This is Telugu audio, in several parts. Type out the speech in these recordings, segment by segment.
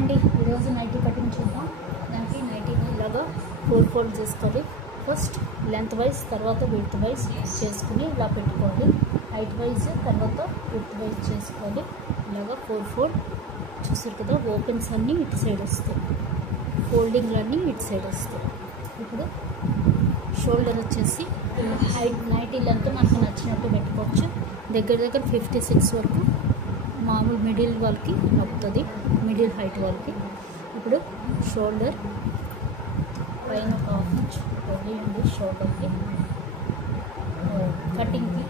అండి, ఈరోజు నైటీ కటింగ్ చూద్దాం. దానికి నైటీని ఇలాగా 4 ఫోల్డ్ చేసుకోవాలి. ఫస్ట్ లెంత్ వైజ్, తర్వాత విడ్త్ వైజ్ చేసుకుని ఇలా పెట్టుకోవాలి. హైట్ వైజ్ తర్వాత విడ్త్ వైజ్ చేసుకోవాలి. ఇలాగా 4 ఫోల్డ్ చూసారు కదా. ఓపెన్స్ అన్నీ ఇటు సైడ్ వస్తాయి, ఫోల్డింగ్లన్నీ ఇటు సైడ్ వస్తాయి. ఇప్పుడు షోల్డర్ వచ్చేసి హైట్ నైటీ లెంత్ మనకు నచ్చినట్టు పెట్టుకోవచ్చు. దగ్గర 56 వరకు మామూలు మిడిల్ వాళ్ళకి అవుతుంది, మిడిల్ హైట్ వాళ్ళకి. ఇప్పుడు షోల్డర్ పైన ఒక హాఫ్ ఇంచ్ వదిలేయండి షోల్డర్కి, కటింగ్కి.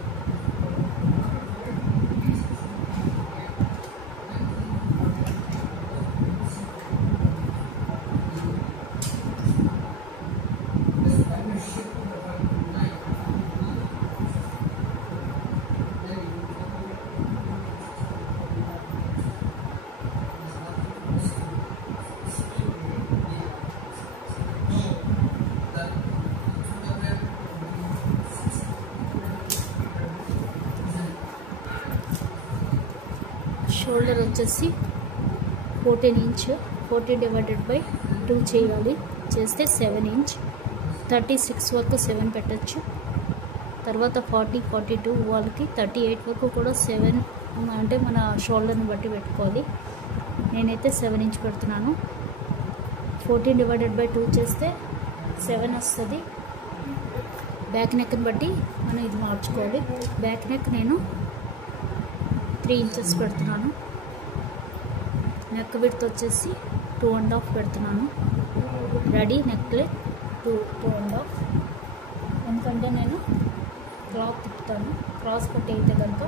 షోల్డర్ వచ్చేసి 14 ఇంచ్, 14 డివైడెడ్ బై 2 చేయాలి. చేస్తే 7 ఇంచ్. 36 వరకు 7 పెట్టచ్చు. తర్వాత 40, 42 వాళ్ళకి 38 వరకు కూడా 7 అంటే మన షోల్డర్ని బట్టి పెట్టుకోవాలి. నేనైతే 7 ఇంచ్ పెడుతున్నాను. 14 డివైడెడ్ బై 2 చేస్తే 7 వస్తుంది. బ్యాక్ నెక్ని బట్టి మనం ఇది మార్చుకోవాలి. బ్యాక్ నెక్ నేను 3 ఇంచెస్ పెడుతున్నాను. నెక్ విడ్త్ వచ్చేసి 2.5 పెడుతున్నాను. Ready necklet 2.5. ఎందుకంటే నేను క్లాత్ తిప్పుతాను. క్రాస్ కట్ అయితే కనుక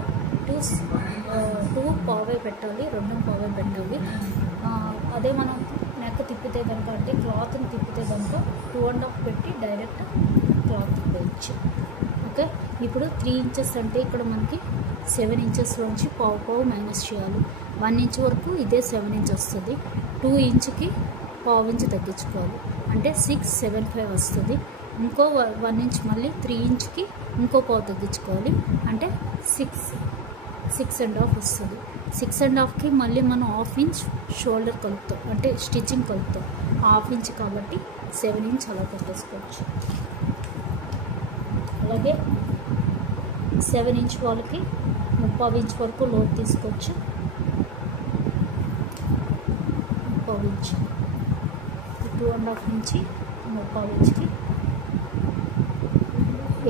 2 పావే పెట్టాలి, 2 పావే పెట్టాలి. అదే మనం నెక్ తిప్పితే కనుక, అంటే క్లాత్ని తిప్పితే కనుక 2.5 పెట్టి డైరెక్ట్ క్లాత్ తిప్పేయచ్చు. ఓకే. ఇప్పుడు 3 ఇంచెస్ అంటే ఇక్కడ మనకి 7 ఇంచెస్లోంచి పావు మైనస్ చేయాలి. 1 ఇంచ్ వరకు ఇదే 7 ఇంచ్ వస్తుంది. 2 ఇంచ్కి పావు ఇంచ్ తగ్గించుకోవాలి, అంటే 675 వస్తుంది. ఇంకో 1 ఇంచ్ మళ్ళీ 3 ఇంచ్కి ఇంకో పావు తగ్గించుకోవాలి, అంటే 6.5 వస్తుంది. 6.5కి మళ్ళీ మనం హాఫ్ ఇంచ్ షోల్డర్ కలుపుతాం, అంటే స్టిచ్చింగ్ కలుపుతాం. హాఫ్ ఇంచ్ కాబట్టి 7 ఇంచ్ అలా పెట్టేసుకోవచ్చు. అలాగే 7 ఇంచ్ వాళ్ళకి 3/4 ఇంచ్ వరకు లోతు తీసుకోవచ్చు. 3/4 ఇంచ్, 2.5 నుంచి 3/4 ఇంచ్కి.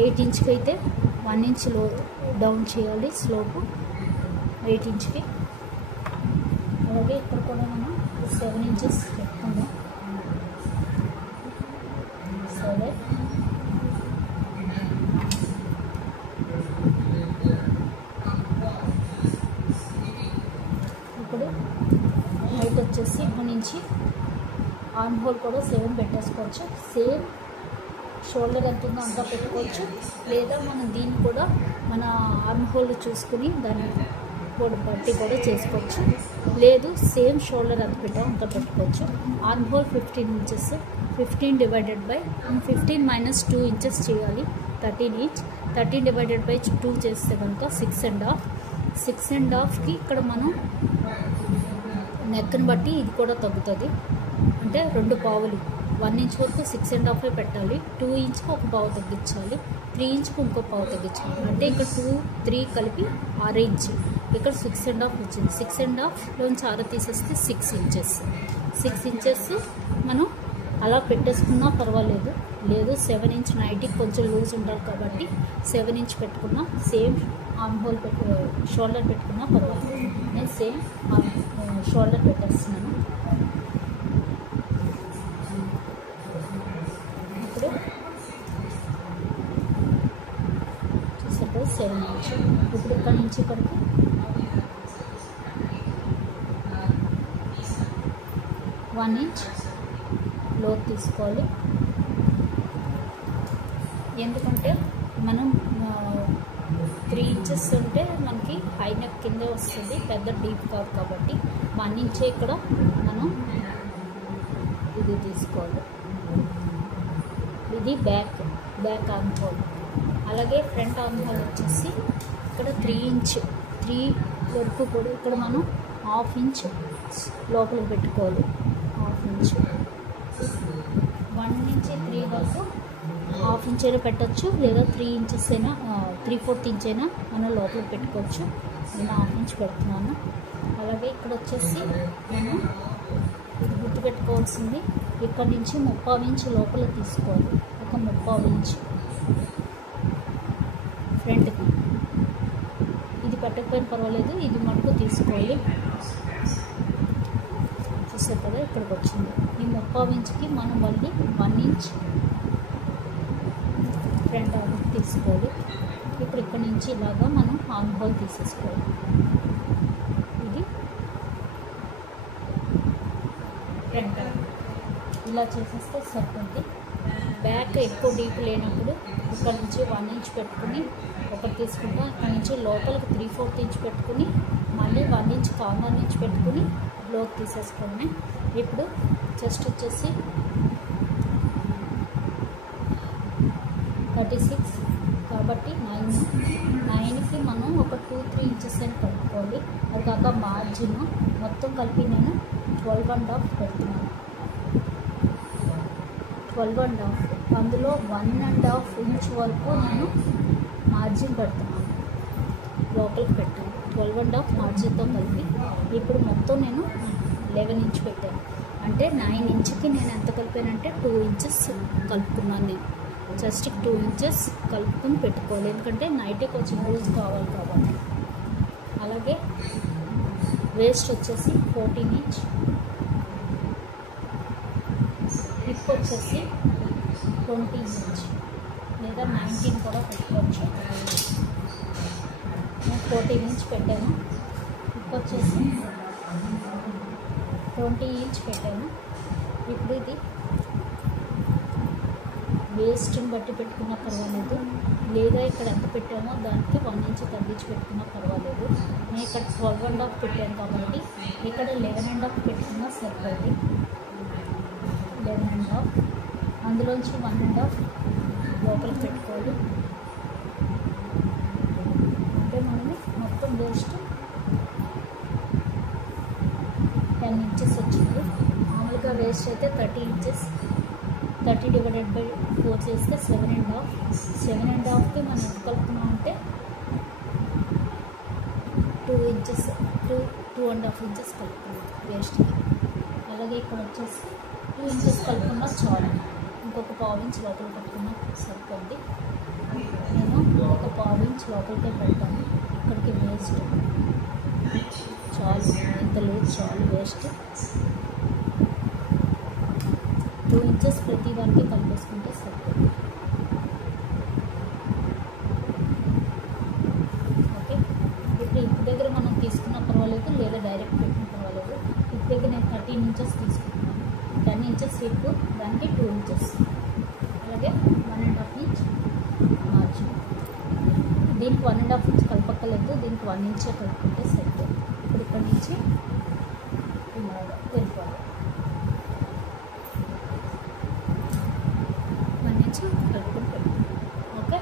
8 ఇంచ్కి అయితే 1 ఇంచ్ డౌన్ చేయాలి స్లోపు 8 ఇంచ్కి. అలాగే ఇక్కడ కూడా మనం 7 ఇంచెస్ పెట్టుకుందాం. 7. ఇప్పుడు హైట్ వచ్చేసి ఇక్కడ నుంచి ఆర్మ్ హోల్ కూడా 7 పెట్టేసుకోవచ్చు. సేమ్ షోల్డర్ ఎంత ఉందో అంతా పెట్టుకోవచ్చు. లేదా మనం దీన్ని కూడా మన ఆర్మ్ హోల్ చూసుకుని దాన్ని బట్టి కూడా చేసుకోవచ్చు. లేదు సేమ్ షోల్డర్ ఎంత పెట్టామో అంత పెట్టుకోవచ్చు. Arm whole 15 inches. 15 divided by 15 minus 2 inches చేయాలి, 13 ఇంచ్. 13 డివైడెడ్ బై 2 చేస్తే కనుక 6.5. 6.5కి ఇక్కడ మనం నెక్ని బట్టి ఇది కూడా తగ్గుతుంది, అంటే 2 పావులు. 1 ఇంచ్ వరకు 6.5 పెట్టాలి. 2 ఇంచ్కి 1 పావు తగ్గించాలి. 3 ఇంచ్కి ఇంకో పావు తగ్గించాలి, అంటే ఇక్కడ 2, 3 కలిపి 6 ఇంచ్. ఇక్కడ 6.5 వచ్చింది. 6.5లోంచి 6 తీసేస్తే 6 ఇంచెస్. 6 ఇంచెస్ మనం అలా పెట్టేసుకున్నా పర్వాలేదు. లేదు 7 ఇంచ్ నైటీకి కొంచెం లూజ్ ఉండాలి కాబట్టి 7 ఇంచ్ పెట్టుకున్నా, సేమ్ ఆర్మ్ హోల్ షోల్డర్ పెట్టుకున్నా పర్వాలేదు. నేను సేమ్ షోల్డర్ పెట్టేస్తున్నాను. ఇప్పుడు చూసారు 7 ఇంచ్. ఇప్పుడు ఇక్కడ నుంచి ఇక్కడికి 1 ఇంచ్ లోతు తీసుకోవాలి. ఎందుకంటే మనం 3 ఇంచెస్ ఉంటే మనకి హై నెక్ కిందే వస్తుంది, పెద్ద డీప్ కాదు కాబట్టి 1 ఇంచే ఇక్కడ మనం ఇది తీసుకోవాలి. ఇది బ్యాక్ ఆర్మ్ హోల్. అలాగే ఫ్రంట్ ఆర్మ్ హోల్ వచ్చేసి ఇక్కడ 3 ఇంచ్, 3 వరకు కూడా ఇక్కడ మనం హాఫ్ ఇంచ్ లోపలికి పెట్టుకోవాలి. హాఫ్ ఇంచ్ 1 నుంచి 3 వరకు హాఫ్ ఇంచ్ అయినా పెట్టచ్చు, లేదా 3 ఇంచెస్ అయినా 3/4 ఇంచ్ అయినా మనం లోపలికి పెట్టుకోవచ్చు. నేను హాఫ్ ఇంచ్ పెడుతున్నాను. అలాగే ఇక్కడ వచ్చేసి మనం ఇది గుర్తుపెట్టుకోవాల్సింది, ఇక్కడ నుంచి 3/4 ఇంచ్ లోపల తీసుకోవాలి. ఒక 3/4 ఇంచ్ ఫ్రంట్కి. ఇది పెట్టకపోయినా పర్వాలేదు, ఇది మటుకు తీసుకోవాలి. చూసారు కదా ఇక్కడికి వచ్చింది. ఈ 3/4 ఇంచ్కి మనం మళ్ళీ 1 ఇంచ్ ఫ్రంట్ ఆర్మ్ తీసుకోవాలి. ఇప్పుడు ఇక్కడ నుంచి ఇలాగా మనం ఆర్మ్ హోల్ తీసేసుకోవాలి. ఇది ఫ్రంట్ ఆర్మ్ ఇలా చేసేస్తే సరిపోద్ది. బ్యాక్ ఎక్కువ డీప్ లేనప్పుడు ఇక్కడ నుంచి 1 ఇంచ్ పెట్టుకుని ఒకటి తీసుకుంటాం. ఇక్కడ నుంచి లోపలికి 3/4 ఇంచ్ పెట్టుకుని మళ్ళీ 1 ఇంచ్ కార్నర్ నుంచి పెట్టుకుని బ్లోక్ తీసేసుకోండి. ఇప్పుడు చెస్ట్ వచ్చేసి 36 కాబట్టి 9కి మనం ఒక 2-3 ఇంచెస్ అని కలుపుకోవాలి. అది కాక మార్జిన్ మొత్తం కలిపి నేను 12.5 పెడుతున్నాను. 12.5 అందులో 1.5 ఇంచ్ వరకు నేను మార్జిన్ పెడుతున్నాను. లోపలికి పెట్టాను 12.5 మార్జిన్తో కలిపి. ఇప్పుడు మొత్తం నేను 11 ఇంచ్ పెట్టాను. అంటే 9 ఇంచ్కి నేను ఎంత కలిపానంటే 2 ఇంచెస్ కలుపుకున్నాను. నేను జస్ట్కి 2 ఇంచెస్ కలుపుకొని పెట్టుకోవాలి, ఎందుకంటే నైటే కొంచెం లూజ్ కావాలి కాబట్టి. అలాగే వేస్ట్ వచ్చేసి 14 ఇంచ్, హిప్ వచ్చేసి 20 ఇంచ్ లేదా 19 కూడా పెట్టుకోవచ్చు. నేను 14 ఇంచ్ పెట్టాను. హిప్ వచ్చేసి 20 ఇంచ్ పెట్టాను. ఇప్పుడు ఇది వేస్ట్ని బట్టి పెట్టుకున్నా పర్వాలేదు, లేదా ఇక్కడ ఎంత పెట్టామో దానికి 1 ఇంచ్ తగ్గించి పెట్టుకున్నా పర్వాలేదు. నేను ఇక్కడ 12.5 పెట్టాను కాబట్టి ఇక్కడ 11.5 పెట్టుకున్నా సరిపోద్ది. 11.5 అందులోంచి 1.5 లోపలికి పెట్టుకోవాలి. అంటే మనము మొత్తం వేస్ట్ 10 ఇంచెస్ వచ్చింది. మామూలుగా వేస్ట్ అయితే 30 ఇంచెస్. 30 డివైడెడ్ బై 4 చేస్తే 7.5. 7.5కి మనం ఎంత కలుపుతున్నాం అంటే 2 ఇంచెస్ 2.5 ఇంచెస్ కలుపుతున్నాం వేస్ట్కి. అలాగే ఇక్కడ వచ్చేసి 2 ఇంచెస్ కలుపుకున్నా చాలు. ఇంకొక 1/4 ఇంచ్ లోపల పెట్టుకున్నా సరిపోద్ది. నేను ఒక 1/4 ఇంచ్ లోపలికే పెడతాను. ఇక్కడికి వేస్ట్ చాలు, ఇంత లేదు చాలు. వేస్ట్ 2 ఇంచెస్ ప్రతి దానికి కలిపేసుకుంటే సరిపోతుంది. ఓకే, ఇప్పుడు ఇంటి దగ్గర మనం తీసుకున్న పర్వాలేదు, లేదా డైరెక్ట్ పెట్టిన పర్వాలేదు. ఇంటి దగ్గర నేను 13 ఇంచెస్ తీసుకుంటున్నాను. 10 ఇంచెస్ హిప్, దానికి 2 ఇంచెస్, అలాగే 1.5 ఇంచ్ మార్జిన్. దీనికి 1.5 ఇంచ్ కలపక్కలేదు, దీనికి 1 ఇంచే కలుపుకుంటే సరిపోతుంది. ఇప్పుడు ఇక్కడ నుంచి ఇలాగా వెళ్ళిపోవాలి. 1 ఇంచ్ కలుపుకొని పెట్టుకోండి. ఓకే,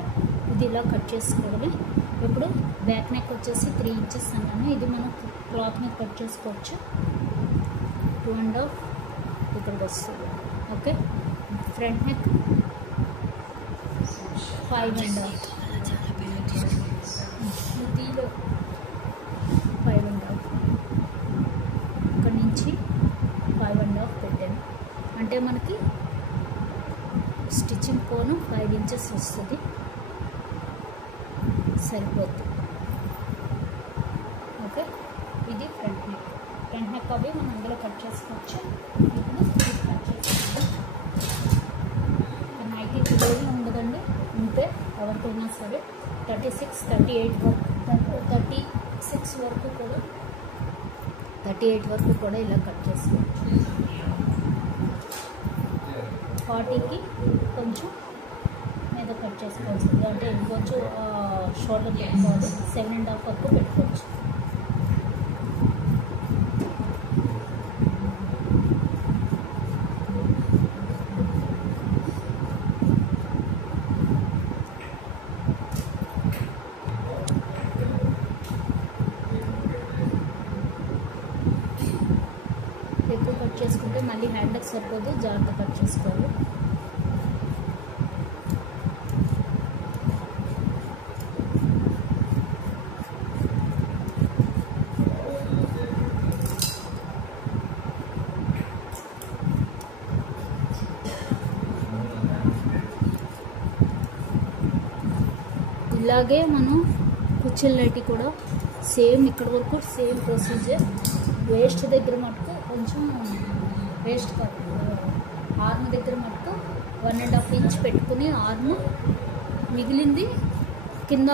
ఇది ఇలా కట్ చేసుకోవడమే. ఇప్పుడు బ్యాక్ నెక్ వచ్చేసి 3 ఇంచెస్ అన్నాను. ఇది మనం క్లాత్ మీద కట్ చేసుకోవచ్చు. 2.5 ఇక్కడికి వస్తుంది. ఓకే, ఫ్రంట్ నెక్ 5.5, 5.5 ఇక్కడ నుంచి 5.5 పెట్టాను. అంటే మనకి స్టిచ్చింగ్ కోను 5 ఇంచెస్ వస్తుంది, సరిపోద్ది. ఓకే, ఇది ఫ్రంట్ నెక్. ఫ్రంట్ నెక్ అవి మనం అందులో కట్ చేసుకోవచ్చు. ఇప్పుడు కట్ చేసుకోవచ్చు. నైటీ పిల్లలు ఉండదండి, ఉంటే ఎవరికైనా సరే 36, 38 వరకు 36 వరకు కూడా 38 వరకు కూడా ఇలా కట్ చేసుకోవచ్చు. 40కి కొంచెం మీద కట్ చేసుకోవాల్సింది, అంటే ఇంకొంచెం షోల్డర్ పెట్టుకోవాలి. 7.5 వరకు పెట్టుకోవచ్చు. ఎక్కువ కట్ చేసుకుంటే మళ్ళీ హ్యాండ్కి సరిపోదు, జాగ్రత్త కట్ చేసుకోవాలి. ఇలాగే మనం కుచ్చిళ్ళకి కూడా సేమ్ ఇక్కడ వరకు సేమ్ ప్రొసీజర్. వేస్ట్ దగ్గర మటుకు కొంచెం వేస్ట్ ఆర్మ్ దగ్గర మటుకు 1.5 ఇంచ్ పెట్టుకుని ఆర్మ్ మిగిలింది కింద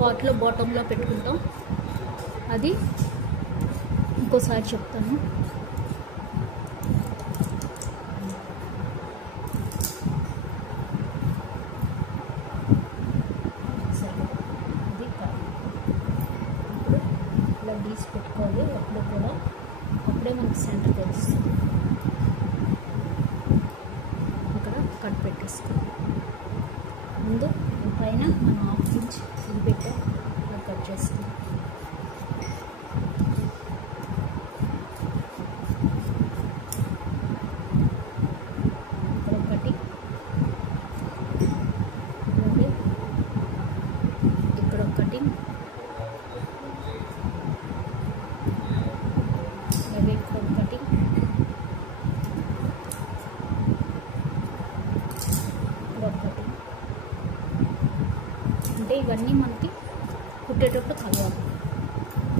పాట్లో బాటంలో పెట్టుకుంటాం. అది ఇంకోసారి చెప్తాను. డీస్ పెట్టుకోవాలి ఎప్పుడు కూడా, అప్పుడే మనకి సెంటర్ తెలుస్తుంది. ఇక్కడ కట్ పెట్టేసుకోవాలి. ముందు పైన మనం 1/2 ఇంచ్ ఇది పెట్టాం, అది కట్ చేసుకోవాలి. ఇక్కడ ఒకటి, ఇక్కడ ఒకటి, అంటే ఇవన్నీ మనకి కుట్టేటప్పుడు కలవాలి.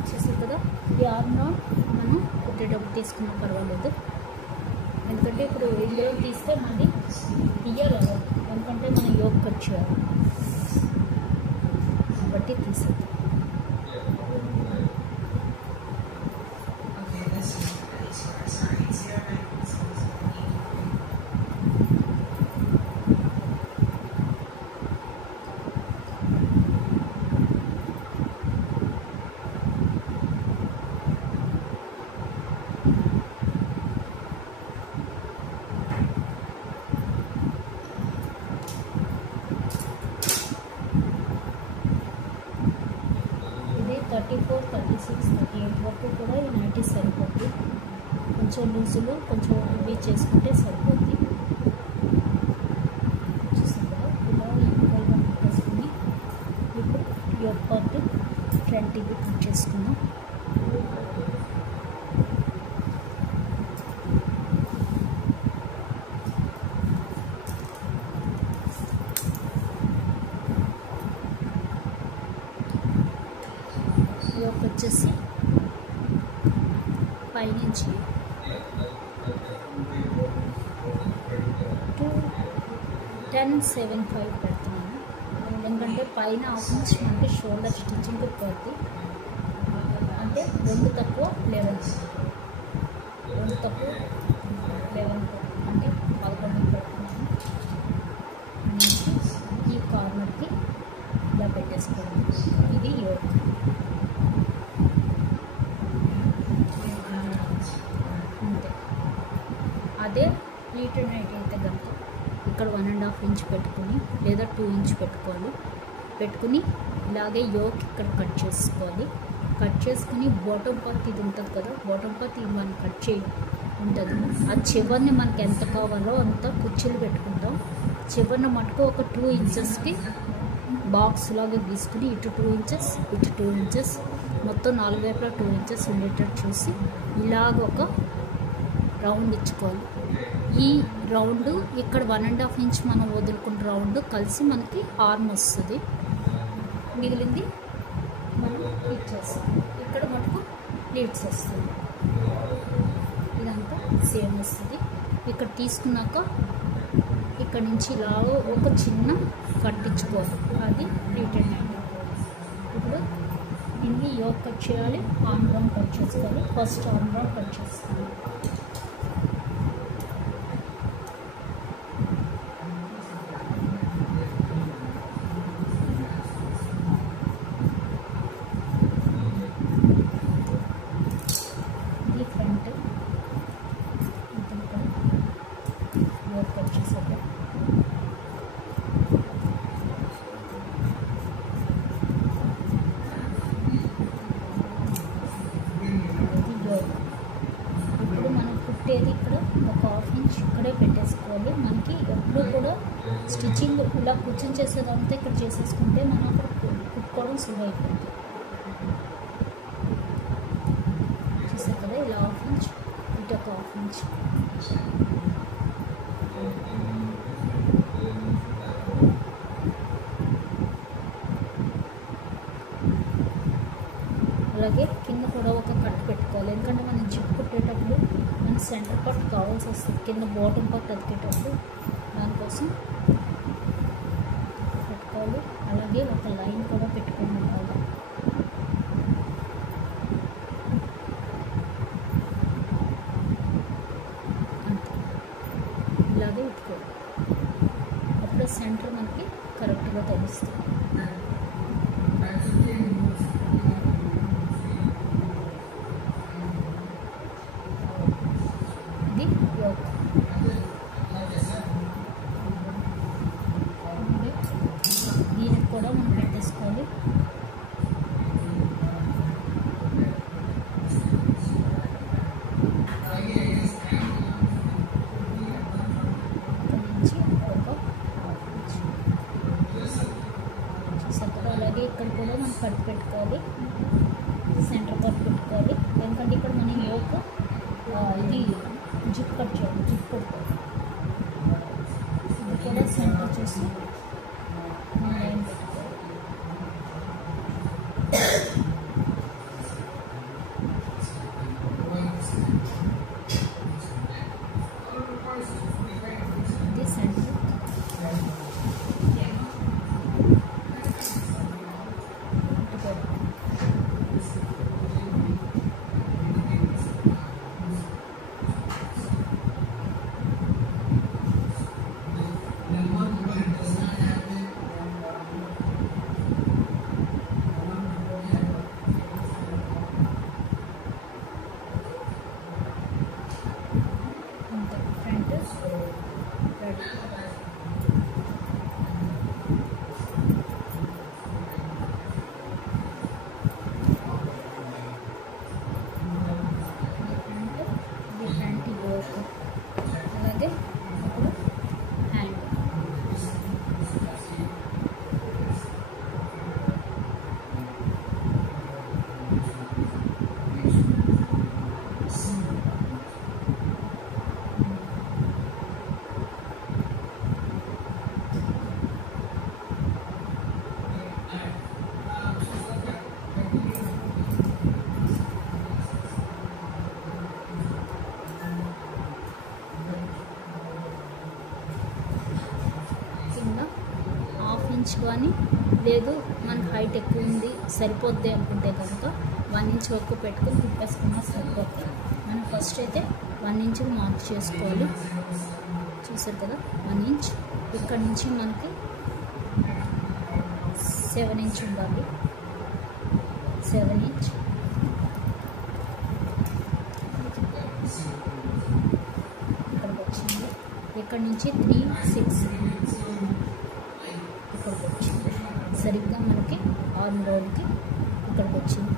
చూసారు కదా, ఈ ఆర్మ్ రౌండ్ మనం కుట్టేటప్పుడు తీసుకున్నా పర్వాలేదు. ఎందుకంటే ఇప్పుడు ఇందులో తీస్తే మళ్ళీ తీయాలి, ఎందుకంటే మనం యోగ్ కట్ చేయాలి కాబట్టి తీసేద్దాం. ఇది 34, 36, 38 వరకు కూడా ఈ నైటీ సరిపోద్ది. కొంచెం లూజులు కొంచెం ఇవి చేసుకుంటే సరిపోద్ది. చూసాం కదా, ఇలా ఈక్వల్గా పెట్టేసుకుని ఇప్పుడు యోగ్ పార్ట్ ఫ్రంట్ ఇవి కట్ చేసుకున్నాం. యోగ్ వచ్చేసి పైనుంచి 10.75 పెడుతున్నాను. ఎందుకంటే పైన 1/2 ఇంచ్ అంటే షోల్డర్ స్టిచ్చింగ్ పోద్ది. అంటే 2 తక్కువ 11, 2 తక్కువ 11 అంటే 11 పెడుతున్నాను. ఈ కార్నర్కి ఇలా పెట్టేసుకోండి. ఇది యోగ్. అంతే. అదే ప్లీటెడ్ నైట్ అయితే కనుక ఇక్కడ 1.5 ఇంచ్ పెట్టుకుని లేదా 2 ఇంచ్ పెట్టుకోవాలి. పెట్టుకుని ఇలాగే యోగ్ ఇక్కడ కట్ చేసుకోవాలి. కట్ చేసుకుని బాటమ్ పార్ట్ ఇది ఉంటుంది కదా, బాటమ్ పార్ట్ ఇది మనం కట్ చేయి ఉంటుంది. ఆ చివరిని మనకి ఎంత కావాలో అంత కుర్చీలు పెట్టుకుంటాం. చివరిన మటుకు ఒక 2 ఇంచెస్కి బాక్స్ లాగా తీసుకుని ఇటు 2 ఇంచెస్ ఇటు 2 ఇంచెస్ మొత్తం 4 వైపులా 2 ఇంచెస్ ఉండేటట్టు చూసి ఇలాగ ఒక రౌండ్ ఇచ్చుకోవాలి. ఈ రౌండ్ ఇక్కడ 1.5 ఇంచ్ మనం వదులుకున్న రౌండ్ కలిసి మనకి ఆర్మ్ వస్తుంది. మిగిలింది మనం ఇచ్చేస్తాం. ఇక్కడ మటుకు ప్లీట్స్ వస్తుంది. ఇదంతా సేమ్ వస్తుంది. ఇక్కడ తీసుకున్నాక ఇక్కడ నుంచి ఇలా ఒక చిన్న కట్టించుకోవాలి. అది ప్లీటెడ్ నైట్. ఇప్పుడు దీన్ని యోగ్ కట్ చేయాలి, ఆర్మ్ రౌండ్ కట్ చేసుకోవాలి. ఫస్ట్ ఆర్మ్ రౌండ్ కట్ చేసుకోవాలి. ఇది ఫ్రంట్ యోగ్ కట్ చేసాక ఇప్పుడు మనం లేదు ఇక్కడ ఒక హాఫ్ ఇంచ్ ఇక్కడే పెట్టేసుకోవాలి. మనకి ఎప్పుడు కూడా స్టిచ్చింగ్ ఇలా కూర్చొని చేసేదంతా ఇక్కడ చేసేసుకుంటే మనం అక్కడ కుట్టుకోవడం సులువు అయిపోతుంది. చూసారు కదా, ఇలా హాఫ్ ఇంచ్, ఇటు ఒక హాఫ్ ఇంచ్. అలాగే కింద కూడా ఒక కట్ పెట్టుకోవాలి, ఎందుకంటే మనం జిప్ కుట్టేటప్పుడు మన సెంటర్ పార్ట్ కావాల్సి వస్తుంది, కింద బాటమ్ పార్ట్ అతికేటప్పుడు దానికోసం పెట్టుకోవాలి. అలాగే ఒక లైన్ కూడా పెట్టుకొని ఉండాలి. అంతే, ఇలాగే పెట్టుకోవాలి. అప్పుడు సెంటర్ మనకి కరెక్ట్గా తెలుస్తుంది. దీనికి కూడా మనం పెట్టేసుకోవాలి. చూసారు కదా, అలాగే ఇక్కడ కూడా మనం కట్ పెట్టుకోవాలి, సెంటర్ కట్ పెట్టుకోవాలి. ఎందుకంటే ఇక్కడ మనం యోక్ ఇది జిప్ కట్ చేయాలి, జిప్ పెట్టుకోవాలి. ఇది కూడా సెంటర్ చూసి లైన్ పెట్టుకోవాలి. ఇది సెంటర్. అలాగే ఇప్పుడు హ్యాండ్. ఇంచ్ కానీ లేదు మనకి హైట్ ఎక్కువ ఉంది సరిపోద్ది అనుకుంటే కనుక 1 ఇంచ్ వరకు పెట్టుకొని తిప్పేసుకున్నా సరిపోద్ది. మనం ఫస్ట్ అయితే 1 ఇంచ్ మార్క్ చేసుకోవాలి. చూసారు కదా 1 ఇంచ్. ఇక్కడ నుంచి మనకి 7 ఇంచ్ ఉండాలి. 7 ఇంచ్ ఇక్కడికి వచ్చింది. ఇక్కడ నుంచి 3, 6 ఇక్కడికి వచ్చింది. సరిగ్గా మనకి ఆర్మ్ రోడ్కి ఇక్కడికి వచ్చింది.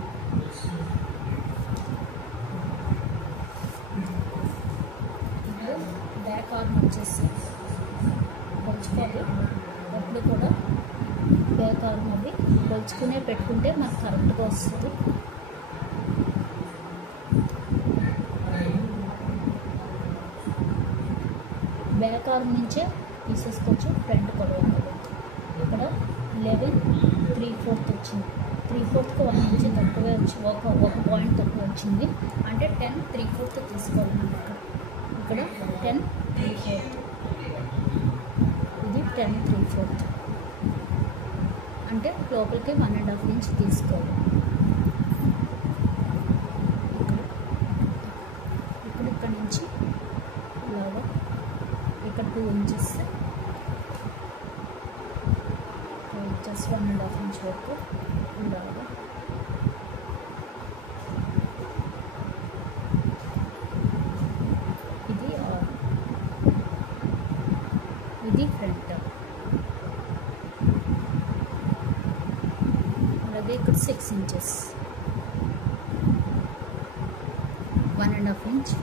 ఇప్పుడు బ్యాక్ ఆర్మ్ వచ్చేసి కొలుచుకోవాలి. ఎప్పుడు కూడా బ్యాక్ ఆర్మ్ అది కొలుచుకునే పెట్టుకుంటే మనకు కరెక్ట్గా వస్తుంది. బ్యాక్ ఆర్మ్ నుంచే తీసేసుకోవచ్చు. ఫ్రంట్ కొలవాలి. ఇక్కడ 11 3/4 వచ్చింది. 3/4కి 1 ఇంచ్ తక్కువే వచ్చి ఒక పాయింట్ తక్కువ వచ్చింది. అంటే 10 3/4 తీసుకోవాలి. మనం ఇక్కడ 10 3/4 ఇది 10 3/4 అంటే లోపలికి 1.5 ఇంచ్ తీసుకోవాలి. ఇక్కడ నుంచి ఇలాగా ఇక్కడ 2 ఇంచెస్ జస్ట్ 1.5 ఇంచ్ వరకు ఇలాగా ఇది ఫ్రంట్. అలాగే ఇక్కడ 6 ఇంచెస్ 1.5 ఇంచ్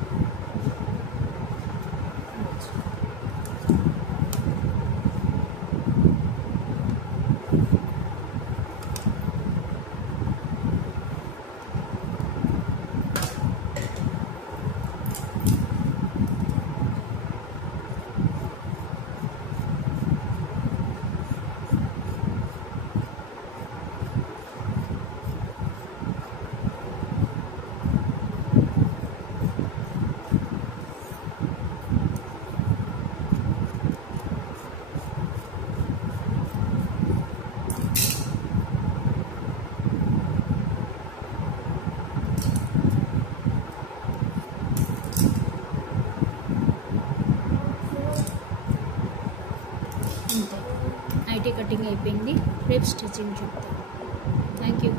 కటింగ్ అయిపోయింది. రేపు స్టిచ్చింగ్ చెప్తాను. Thank you.